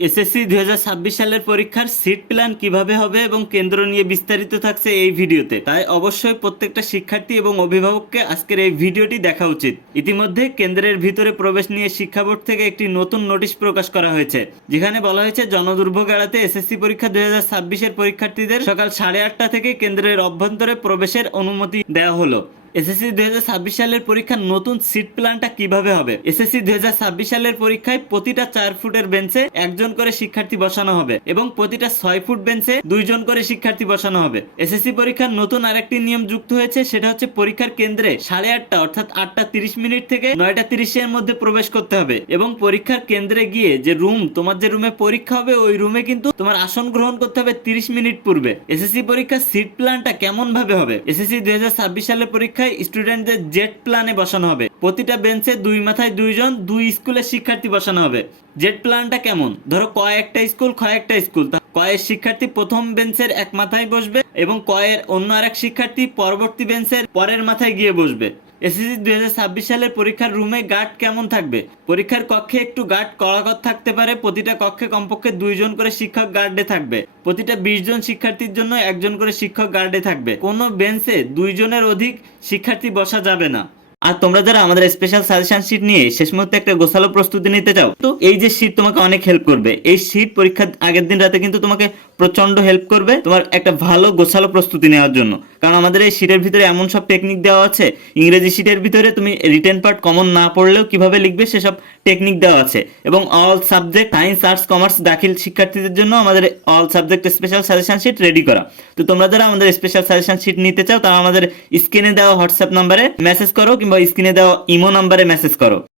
SSC 2026 সালের পরীক্ষার seat plan কিভাবে হবে এবং কেন্দ্র নিয়ে বিস্তারিত থাকছে এই ভিডিওতে। তাই অবশ্যই প্রত্যেকটা শিক্ষার্থী এবং অভিভাবককে আজকের এই ভিডিওটি দেখা উচিত। ইতিমধ্যে কেন্দ্রের ভিতরে প্রবেশ নিয়ে শিক্ষা বোর্ড থেকে একটি নতুন নোটিশ প্রকাশ করা হয়েছে, যেখানে বলা হয়েছে জনদুর্ভোগ এড়াতে এসএসসি পরীক্ষা 2026-এর পরীক্ষার্থীদের সকাল 8:30 থেকে কেন্দ্রের অভ্যন্তরে প্রবেশের অনুমতি দেওয়া হলো। এসএসসি 2026 সালের পরীক্ষার নতুন সিট প্ল্যানটা কিভাবে হবে? এসএসসি 2026 সালের পরীক্ষায় প্রতিটা 4 ফুটের বেঞ্চে একজন করে শিক্ষার্থী বসানো হবে এবং প্রতিটা 6 ফুট বেঞ্চে 2 জন করে শিক্ষার্থী বসানো হবে। এসএসসি পরীক্ষার নতুন আরেকটি নিয়ম যুক্ত হয়েছে, সেটা হচ্ছে পরীক্ষার কেন্দ্রে 8:30 অর্থাৎ 8:30 থেকে 9:30 মধ্যে প্রবেশ করতে হবে এবং পরীক্ষার কেন্দ্রে গিয়ে যে তোমার যে রুমে পরীক্ষা হবে ওই রুমে কিন্তু তোমার আসন গ্রহণ করতে হবে 30 মিনিট পূর্বে। এসএসসি পরীক্ষার সিট প্ল্যানটা কেমন ভাবে হবে? এসএসসি 2026 সালের পরীক্ষায় স্টুডেন্টদের জেড প্ল্যানে বসানো হবে। প্রতিটা বেঞ্চে 2 মাথায় 2 জন 2 স্কুলের শিক্ষার্থী বসানো হবে। জেড প্ল্যানটা কেমন? ধরো কয়েকটা স্কুল কয়ের শিক্ষার্থী প্রথম বেঞ্চের এক মাথায় বসবে এবং কয়ের অন্য আরেক শিক্ষার্থী পরবর্তী বেঞ্চের পরের মাথায় গিয়ে বসবে। এসএসসি 2026 সালের পরীক্ষার রুমে গার্ড কেমন থাকবে? পরীক্ষার কক্ষে একটু গার্ড কড়াকড় থাকতে পারে। প্রতিটা কক্ষে কমপক্ষে 2 জন করে শিক্ষক গার্ডে থাকবে। প্রতিটা 20 জন শিক্ষার্থীর জন্য একজন করে শিক্ষক গার্ডে থাকবে। কোনো বেঞ্চে 2 জনের অধিক শিক্ষার্থী বসা যাবে না। আর তোমরা যারা আমাদের স্পেশাল সাজেশন শীট নিয়ে শেষ মুহূর্তে একটা গোছালো প্রস্তুতি নিতে চাও, তো এই যে শীট তোমাকে অনেক হেল্প করবে। এই শীট পরীক্ষার আগের দিন রাতে কিন্তু তোমাকে প্রচন্ড হেল্প করবে তোমার একটা ভালো গোছালো প্রস্তুতি নেওয়ার জন্য। কারণ আমাদের এই শীটের ভিতরে এমন সব টেকনিক দেওয়া আছে, ইংরেজি শীটের ভিতরে তুমি রিটেন পার্ট কমন না পড়লেও কিভাবে লিখবে সেসব টেকনিক দেওয়া আছে। এবং all subject science arts commerce দাখিল শিক্ষার্থীদের জন্য আমাদের all subject special suggestion sheet ready করা। তো তোমরা যারা আমাদের স্পেশাল সাজেশন শীট নিতে চাও তারা আমাদের স্ক্রিনে দেওয়া হোয়াটসঅ্যাপ নাম্বারে মেসেজ করো কিংবা স্ক্রিনে দেওয়া ইমো নাম্বারে মেসেজ করো।